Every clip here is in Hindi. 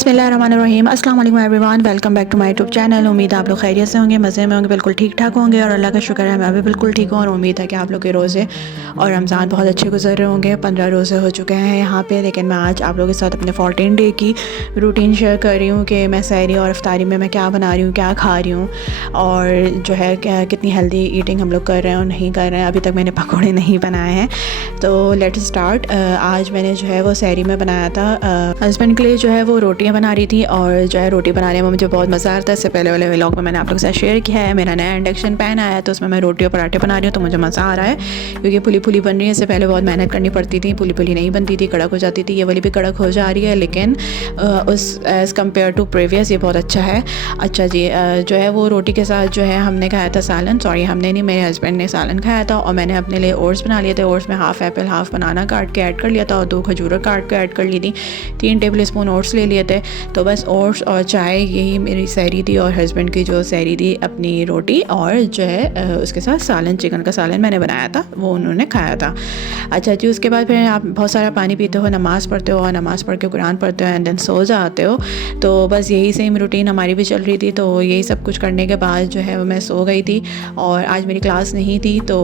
बिस्मिल्लाहिर्रहमानिर्रहीम। अस्सलाम वालेकुम everyone, welcome back to my YouTube channel. उम्मीद है आप लोग खैरियत से होंगे, मज़े में होंगे, बिल्कुल ठीक ठाक होंगे और अल्लाह का शुक्र है मैं भी बिल्कुल ठीक हूँ। और उम्मीद है कि आप लोग के रोज़े और रमज़ान बहुत अच्छे गुजर रहे होंगे। 15 रोज़े हो चुके हैं यहाँ पे, लेकिन मैं आज आप लोगों के साथ अपने 14 डे की रूटीन शेयर कर रही हूँ कि मैं सहरी और इफ्तारी में मैं क्या बना रही हूँ, क्या खा रही हूँ और जो है क्या कितनी हेल्दी ईटिंग हम लोग कर रहे हैं और नहीं कर रहे हैं। अभी तक मैंने पकौड़े नहीं बनाए हैं, तो लेट्स स्टार्ट। आज मैंने जो है वो सहरी में बनाया था, हस्बैंड के लिए जो है वो रोटियां बना रही थी और जो है रोटी बनाने में मुझे बहुत मज़ा आता है। इससे पहले वाले व्लॉग में मैंने आप लोगों के साथ शेयर किया है। मेरा नया इंडक्शन पैन आया है तो उसमें मैं रोटी और पराठे बना रही हूँ, तो मुझे मज़ा आ रहा है क्योंकि पुली पुली बन रही है। इससे पहले बहुत मेहनत करनी पड़ती थी, पुली पुली नहीं बनती थी, कड़क हो जाती थी। ये वाली भी कड़क हो जा रही है, लेकिन उस एज़ कम्पेयर टू प्रीवियस ये बहुत अच्छा है। अच्छा जी, जो है वो रोटी के साथ जो है हमने खाया था सालन, सॉरी हमने नहीं, मेरे हस्बैंड ने सालन खाया था। और मैंने अपने लिए ओट्स बना लिए थे। ओट्स में हाफ़ एप्पल हाफ़ बनाना काट के ऐड कर लिया था और 2 खजूर काट के ऐड कर ली थी। 3 टेबल स्पून ओट्स ले लिए थे। तो बस ओट्स और चाय यही मेरी सहरी थी और हस्बैंड की जो सहरी थी अपनी रोटी और जो है उसके साथ सालन, चिकन का सालन मैंने बनाया था, वो उन्होंने खाया था। अच्छा जी, उसके बाद फिर आप बहुत सारा पानी पीते हो, नमाज़ पढ़ते हो और नमाज़ पढ़ के कुरान पढ़ते हो एंड देन सो जाते हो। तो बस यही सेम रूटीन हमारी भी चल रही थी। तो यही सब कुछ करने के बाद जो है वो मैं सो गई थी और आज मेरी क्लास नहीं थी। तो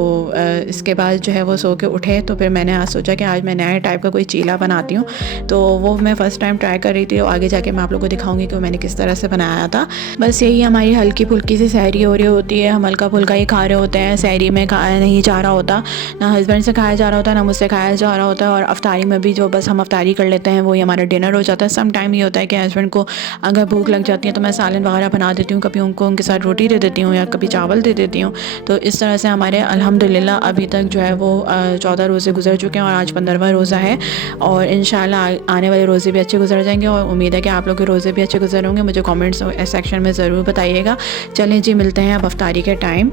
इसके बाद जो है वो सो के उठे तो फिर मैंने आज सोचा कि आज मैं नए टाइप का कोई चीला बनाती हूँ। तो वो मैं फ़र्स्ट टाइम ट्राई कर रही थी और आगे जाके मैं आप लोगों को दिखाऊंगी कि मैंने किस तरह से बनाया था। बस यही हमारी हल्की फुल्की सी सहरी हो रही होती है, हम हल्का फुल्का ही खा रहे होते हैं। सहरी में खाया नहीं जा रहा होता, ना हस्बैंड से खाया जा रहा होता, ना मुझसे खाया जा रहा होता। और अफ्तारी में भी जो बस हम अफ्तारी कर लेते हैं वही हमारा डिनर हो जाता है। सम टाइम ये होता है कि हस्बैंड को अगर भूख लग जाती है तो मैं सालन वगैरह बना देती हूँ, कभी उनको उनके साथ रोटी दे देती हूँ या कभी चावल दे देती हूँ। तो इस तरह से हमारे अल्हम्दुलिल्लाह अभी तक जो है वो 14 रोज़े गुजर चुके हैं और आज 15वां रोज़ा है। और इंशाल्लाह आने वाले रोज़े भी अच्छे गुजर जाएंगे और उम्मीद है कि आप लोग के रोज़े भी अच्छे गुजर होंगे। मुझे कमेंट्स सेक्शन में ज़रूर बताइएगा। चलें जी, मिलते हैं अब अफ्तारी के टाइम।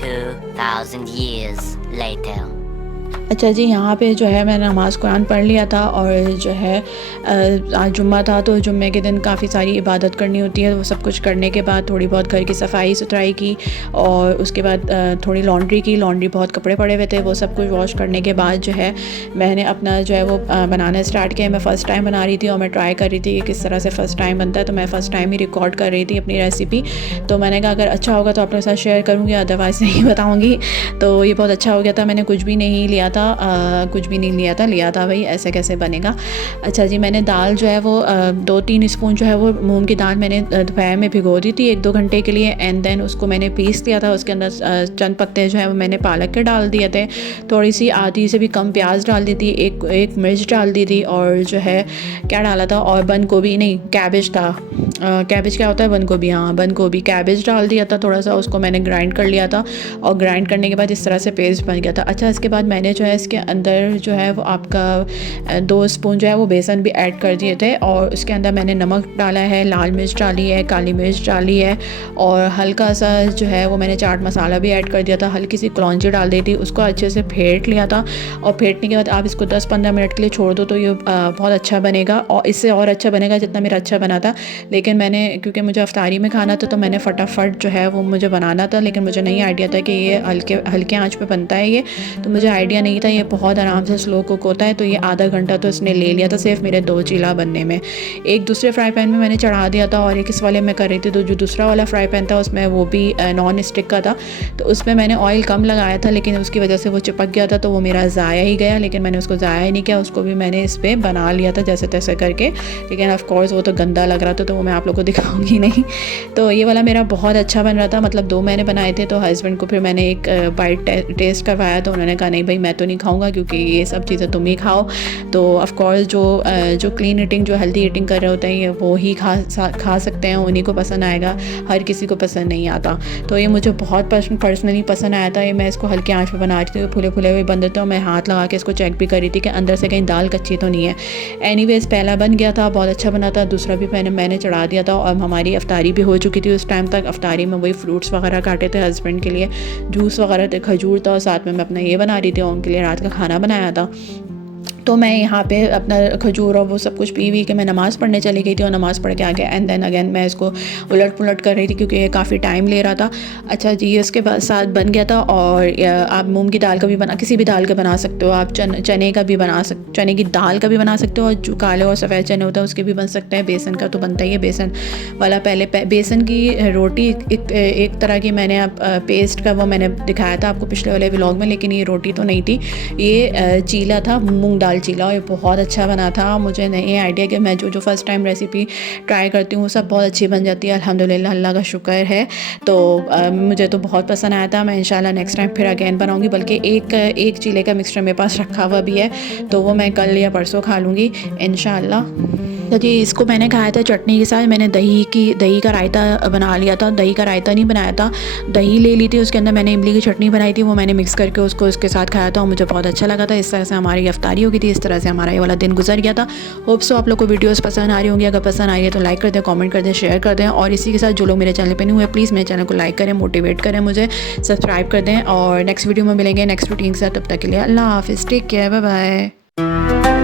2000 years later. अच्छा जी, यहाँ पे जो है मैंने नमाज़ कुरान पढ़ लिया था और जो है आज जुम्मा था तो जुम्मे के दिन काफ़ी सारी इबादत करनी होती है। वो सब कुछ करने के बाद थोड़ी बहुत घर की सफाई सुथराई की और उसके बाद थोड़ी लॉन्ड्री की। लॉन्ड्री बहुत कपड़े पड़े हुए थे, वो सब कुछ वॉश करने के बाद जो है मैंने अपना जो है वो बनाना स्टार्ट किया। मैं फ़र्स्ट टाइम बना रही थी और मैं ट्राई कर रही थी कि किस तरह से फ़र्स्ट टाइम बनता है। तो मैं फ़र्स्ट टाइम ही रिकॉर्ड कर रही थी अपनी रेसिपी। तो मैंने कहा अगर अच्छा होगा तो आप लोगों के साथ शेयर करूँगी, अदरवाइज़ नहीं बताऊँगी। तो ये बहुत अच्छा हो गया था। मैंने कुछ भी नहीं लिया था, कुछ भी नहीं लिया था भाई, ऐसे कैसे बनेगा। अच्छा जी, मैंने दाल जो है वो 2-3 स्पून जो है वो मूंग की दाल मैंने दोपहर में भिगो दी थी 1-2 घंटे के लिए एंड देन उसको मैंने पीस दिया था। उसके अंदर चंद पत्ते जो है वो मैंने पालक के डाल दिए थे, थोड़ी सी आधी से भी कम प्याज डाल दी थी, एक मिर्च डाल दी थी और जो है क्या डाला था, और बंद गोभी नहीं कैबेज था। कैबेज क्या होता है, बंद गोभी, हाँ बंद गोभी, कैबेज डाल दिया था थोड़ा सा, उसको मैंने ग्राइंड कर लिया था और ग्राइंड करने के बाद इस तरह से पेस्ट बन गया था। अच्छा, इसके बाद मैंने जो है इसके अंदर जो है वो आपका 2 स्पून जो है वो बेसन भी ऐड कर दिए थे और उसके अंदर मैंने नमक डाला है, लाल मिर्च डाली है, काली मिर्च डाली है और हल्का सा जो है वो मैंने चाट मसाला भी ऐड कर दिया था। हल्की सी कलौंजी डाल दी थी, उसको अच्छे से फेंट लिया था और फेंटने के बाद आप इसको 10-15 मिनट के लिए छोड़ दो तो ये बहुत अच्छा बनेगा और इससे और अच्छा बनेगा जितना मेरा अच्छा बना था। लेकिन मैंने क्योंकि मुझे अफ्तारी में खाना था तो मैंने फटाफट जो है वो मुझे बनाना था, लेकिन मुझे नहीं आइडिया था कि ये हल्के आंच पे बनता है ये, तो मुझे आइडिया नहीं था। ये बहुत आराम से स्लो कुक होता है। तो ये आधा घंटा तो इसने ले लिया था सिर्फ मेरे 2 चीला बनने में। एक दूसरे फ्राई पैन में मैंने चढ़ा दिया था और एक इस वाले में कर रही थी। तो जो दूसरा वाला फ्राई पैन था उसमें वो भी नॉन स्टिक का था, तो उसमें मैंने ऑयल कम लगाया था लेकिन उसकी वजह से वो चिपक गया था तो वो मेरा ज़ाया ही गया। लेकिन मैंने उसको ज़ाया ही नहीं किया, उसको भी मैंने इस पर बना लिया था जैसे तैसे करके। लेकिन ऑफकोर्स वो तो गंदा लग रहा था तो वो मैं आप लोग को दिखाऊंगी नहीं। तो ये वाला मेरा बहुत अच्छा बन रहा था, मतलब 2 मैंने बनाए थे। तो हस्बैंड को फिर मैंने एक बाइट टेस्ट करवाया तो उन्होंने कहा नहीं भाई मैं तो नहीं खाऊंगा क्योंकि ये सब चीज़ें तुम ही खाओ। तो ऑफकोर्स जो क्लीन ईटिंग, जो हेल्दी ईटिंग कर रहे होते हैं वो ही खा सकते हैं, उन्हीं को पसंद आएगा, हर किसी को पसंद नहीं आता। तो ये मुझे बहुत पर्सनली पसंद आया था। ये मैं इसको हल्की आंच पे बना रही थी, फूले फूले हुए बन रहे थे और मैं हाथ लगा के इसको चेक भी कर रही थी कि अंदर से कहीं दाल कच्ची तो नहीं है। एनीवेज पहला बन गया था, बहुत अच्छा बना था। दूसरा भी मैंने चढ़ा दिया था और हमारी अफ्तारी भी हो चुकी थी उस टाइम तक। अफ्तारी में वही फ्रूट्स वगैरह काटे थे हस्बैंड के लिए, जूस वगैरह थे, खजूर था और साथ में मैं अपना ये बना रही थी और उनके लिए रात का खाना बनाया था। तो मैं यहाँ पे अपना खजूर और वो सब कुछ पी के मैं नमाज़ पढ़ने चली गई थी और नमाज़ पढ़ के आ गया एंड देन अगेन मैं इसको उलट पुलट कर रही थी क्योंकि ये काफ़ी टाइम ले रहा था। अच्छा जी, उसके बाद साथ बन गया था। और आप मूंग की दाल का भी बना, किसी भी दाल का बना सकते हो आप, चने का भी बना चने की दाल का भी बना सकते हो, और जो काले और सफ़ेद चने होता है उसके भी बन सकते हैं। बेसन का तो बनता ही है, बेसन वाला। पहले बेसन की रोटी एक तरह की मैंने पेस्ट का वो मैंने दिखाया था आपको पिछले वाले व्लॉग में, लेकिन ये रोटी तो नहीं थी, ये चीला था, मूंग दाल चीला, और ये बहुत अच्छा बना था। मुझे नहीं आइडिया कि मैं जो फर्स्ट टाइम रेसिपी ट्राई करती हूँ वो सब बहुत अच्छी बन जाती है, अल्हम्दुलिल्लाह, अल्लाह का शुक्र है। तो मुझे तो बहुत पसंद आया था। मैं इंशाल्लाह नेक्स्ट टाइम फिर अगेन बनाऊँगी, बल्कि एक चीले का मिक्सचर मेरे पास रखा हुआ भी है, तो वो मैं कल या परसों खा लूँगी इंशाल्लाह। तो जी, इसको मैंने खाया था चटनी के साथ। मैंने दही का रायता बना लिया था, दही का रायता नहीं बनाया था, दही ले ली थी, उसके अंदर मैंने इमली की चटनी बनाई थी, वो मैंने मिक्स करके उसको उसके साथ खाया था और मुझे बहुत अच्छा लगा था। इस तरह से हमारी इफ्तारी हो गई थी, इस तरह से हमारा ये वाला दिन गुजर गया था। होप सो आप लोग को वीडियोस पसंद आ रही होंगी। अगर पसंद आ रही है तो लाइक कर दें, कमेंट कर दें, शेयर कर दें, और इसी के साथ जो लोग मेरे चैनल पर नहीं हुए प्लीज़ मेरे चैनल को लाइक करें, मोटिवेट करें, मुझे सब्सक्राइब कर दें। और नेक्स्ट वीडियो में मिलेंगे नेक्स्ट रूटीन के साथ। तब तक के लिए अल्लाह हाफिज़, टेक केयर, बाय बाय।